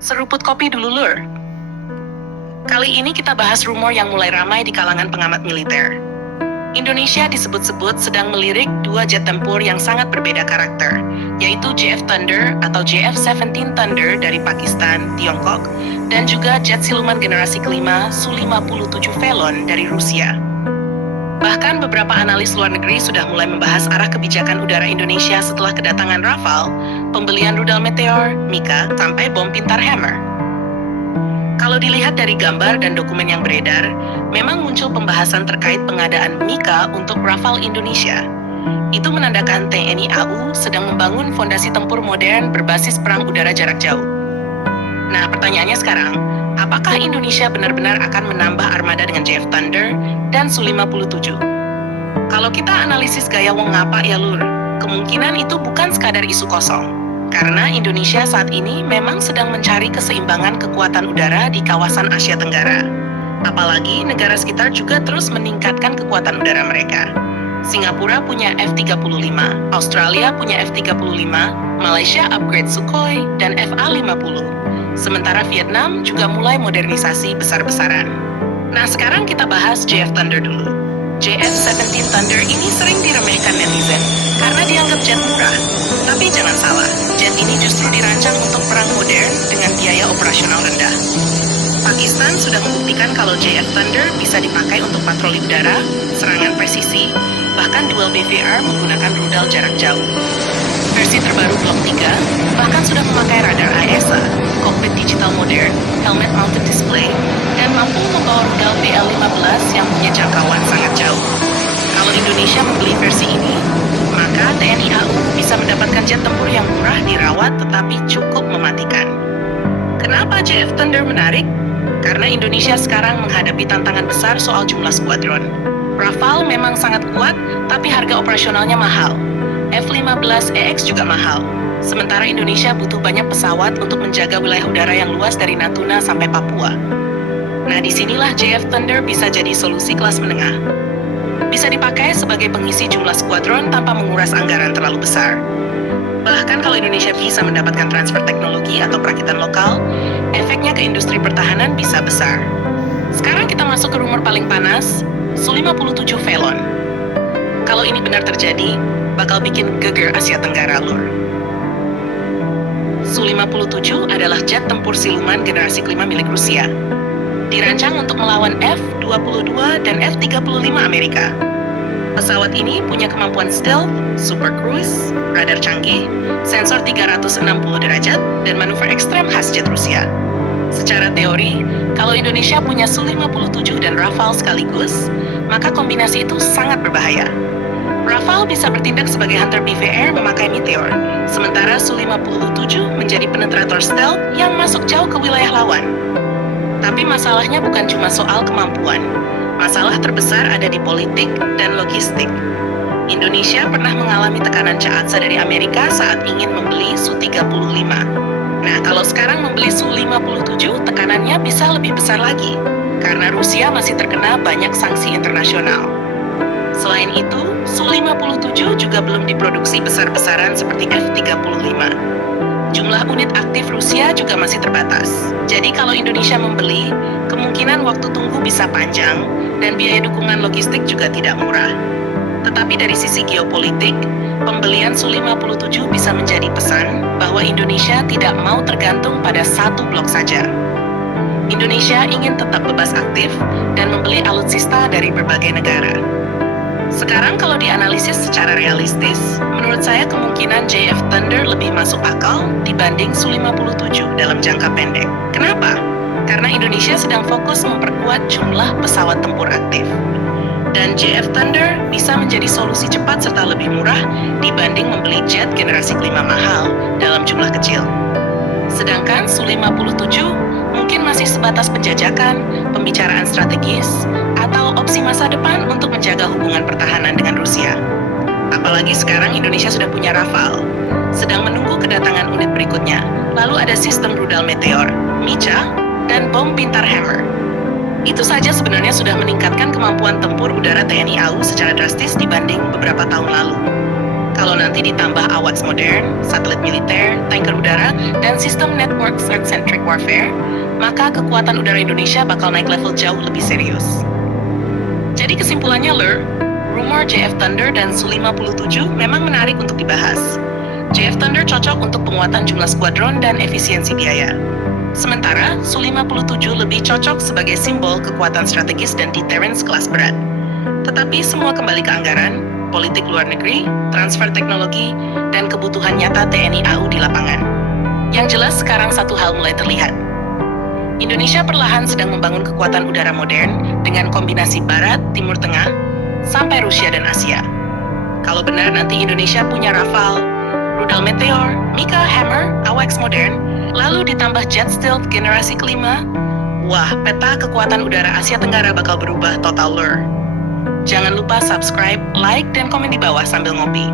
Seruput kopi dulu, Lur. Kali ini kita bahas rumor yang mulai ramai di kalangan pengamat militer. Indonesia disebut-sebut sedang melirik dua jet tempur yang sangat berbeda karakter, yaitu JF Thunder atau JF-17 Thunder dari Pakistan, Tiongkok, dan juga jet siluman generasi kelima Su-57 Velon dari Rusia. Bahkan beberapa analis luar negeri sudah mulai membahas arah kebijakan udara Indonesia setelah kedatangan Rafale, pembelian rudal Meteor, Mika, sampai bom pintar Hammer. Kalau dilihat dari gambar dan dokumen yang beredar, memang muncul pembahasan terkait pengadaan Mika untuk Rafale Indonesia. Itu menandakan TNI AU sedang membangun fondasi tempur modern berbasis perang udara jarak jauh. Nah, pertanyaannya sekarang, apakah Indonesia benar-benar akan menambah armada dengan JF Thunder dan Su-57? Kalau kita analisis gaya wong ngapa ya lur, kemungkinan itu bukan sekadar isu kosong. Karena Indonesia saat ini memang sedang mencari keseimbangan kekuatan udara di kawasan Asia Tenggara. Apalagi negara sekitar juga terus meningkatkan kekuatan udara mereka. Singapura punya F-35, Australia punya F-35, Malaysia upgrade Sukhoi dan FA-50. Sementara Vietnam juga mulai modernisasi besar-besaran. Nah, sekarang kita bahas JF Thunder dulu. JF-17 Thunder ini sering diremehkan netizen karena dianggap jet murah. Tapi jangan salah, jet ini justru dirancang untuk perang modern dengan biaya operasional rendah. Pakistan sudah membuktikan kalau JF Thunder bisa dipakai untuk patroli udara, serangan presisi, bahkan dual BVR menggunakan rudal jarak jauh. Versi terbaru Block 3 bahkan sudah memakai radar AESA, kokpit digital modern, helmet mounted display, dan mampu membawa rudal BL-15 yang punya jangkauan sangat jauh. Kalau Indonesia membeli versi ini, maka TNI AU bisa mendapatkan jet tempur yang murah dirawat tetapi cukup mematikan. Kenapa JF Thunder menarik? Karena Indonesia sekarang menghadapi tantangan besar soal jumlah skuadron. Rafale memang sangat kuat, tapi harga operasionalnya mahal. F-15EX juga mahal. Sementara Indonesia butuh banyak pesawat untuk menjaga wilayah udara yang luas dari Natuna sampai Papua. Nah, disinilah JF Thunder bisa jadi solusi kelas menengah. Bisa dipakai sebagai pengisi jumlah skuadron tanpa menguras anggaran terlalu besar. Bahkan kalau Indonesia bisa mendapatkan transfer teknologi atau perakitan lokal, efeknya ke industri pertahanan bisa besar. Sekarang kita masuk ke rumor paling panas, Su-57 Velon. Kalau ini benar terjadi, bakal bikin geger Asia Tenggara, lur. Su-57 adalah jet tempur siluman generasi kelima milik Rusia. Dirancang untuk melawan F-22 dan F-35 Amerika. Pesawat ini punya kemampuan stealth, super cruise, radar canggih, sensor 360 derajat, dan manuver ekstrem khas jet Rusia. Secara teori, kalau Indonesia punya Su-57 dan Rafale sekaligus, maka kombinasi itu sangat berbahaya. Rafale bisa bertindak sebagai hunter BVR memakai Meteor, sementara Su-57 menjadi penetrator stealth yang masuk jauh ke wilayah lawan. Tapi masalahnya bukan cuma soal kemampuan. Masalah terbesar ada di politik dan logistik. Indonesia pernah mengalami tekanan caatsa dari Amerika saat ingin membeli Su-35. Nah, kalau sekarang membeli Su-57, tekanannya bisa lebih besar lagi, karena Rusia masih terkena banyak sanksi internasional. Selain itu, Su-57 juga belum diproduksi besar-besaran seperti F-35. Jumlah unit aktif Rusia juga masih terbatas. Jadi kalau Indonesia membeli, kemungkinan waktu tunggu bisa panjang, dan biaya dukungan logistik juga tidak murah. Tetapi dari sisi geopolitik, pembelian Su-57 bisa menjadi pesan bahwa Indonesia tidak mau tergantung pada satu blok saja. Indonesia ingin tetap bebas aktif dan membeli alutsista dari berbagai negara. Sekarang kalau dianalisis secara realistis, menurut saya kemungkinan JF Thunder lebih masuk akal dibanding Su-57 dalam jangka pendek. Kenapa? Karena Indonesia sedang fokus memperkuat jumlah pesawat tempur aktif. Dan JF Thunder bisa menjadi solusi cepat serta lebih murah dibanding membeli jet generasi kelima mahal dalam jumlah kecil. Sedangkan Su-57 mungkin masih sebatas penjajakan, pembicaraan strategis, atau opsi masa depan untuk menjaga hubungan pertahanan dengan Rusia. Apalagi sekarang Indonesia sudah punya Rafale, sedang menunggu kedatangan unit berikutnya. Lalu ada sistem rudal Meteor, Mica, dan bom pintar Hammer. Itu saja sebenarnya sudah meningkatkan kemampuan tempur udara TNI AU secara drastis dibanding beberapa tahun lalu. Kalau nanti ditambah AWACS modern, satelit militer, tanker udara, dan sistem network threat-centric warfare, maka kekuatan udara Indonesia bakal naik level jauh lebih serius. Jadi kesimpulannya, rumor JF Thunder dan Su-57 memang menarik untuk dibahas. JF Thunder cocok untuk penguatan jumlah skuadron dan efisiensi biaya. Sementara, Su-57 lebih cocok sebagai simbol kekuatan strategis dan deterrence kelas berat. Tetapi semua kembali ke anggaran, politik luar negeri, transfer teknologi, dan kebutuhan nyata TNI AU di lapangan. Yang jelas sekarang satu hal mulai terlihat. Indonesia perlahan sedang membangun kekuatan udara modern dengan kombinasi Barat, Timur Tengah, sampai Rusia dan Asia. Kalau benar nanti Indonesia punya Rafale, rudal Meteor, Mika Hammer, AWACS modern, lalu ditambah jet stealth generasi kelima, wah, peta kekuatan udara Asia Tenggara bakal berubah total. Jangan lupa subscribe, like, dan komen di bawah sambil ngopi.